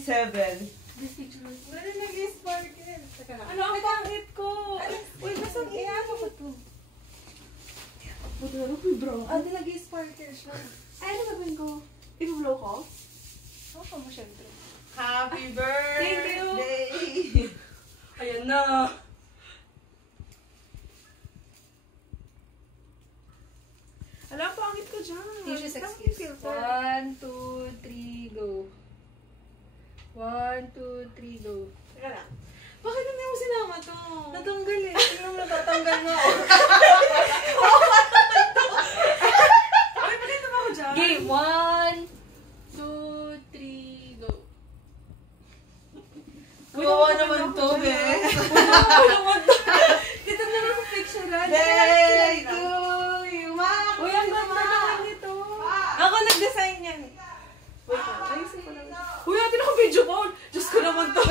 27. This picture. Wala nag-sparkle. Ano ang pangit ko? Uy, basta ano ko to? Buti na rin, bro. Ah, di nag-sparkle siya. Ay, ano gagawin ko? I-blow ko? Oo mo syempre. Happy birthday! Thank you. Ayan na. Alam, pangit ko dyan. Tissue sex Bakit kiss. filter? 1, 2, 3, go. 1, 2, 3, go. Teka lang. Bakit hindi mo sinama to? Natanggal eh. Tingnan mo natatanggal na ako. Ay, maganda ba ako dyan? Game 1, 2, 3, go. Kawawa naman to, be. Dito na lang ako picturean. Day to you, ma! Uy, ang ganda naman nito. Ako nag-design yan. Wait lang, ayusin ko lang. Uy, ate, naka-video call! Diyos ko naman to.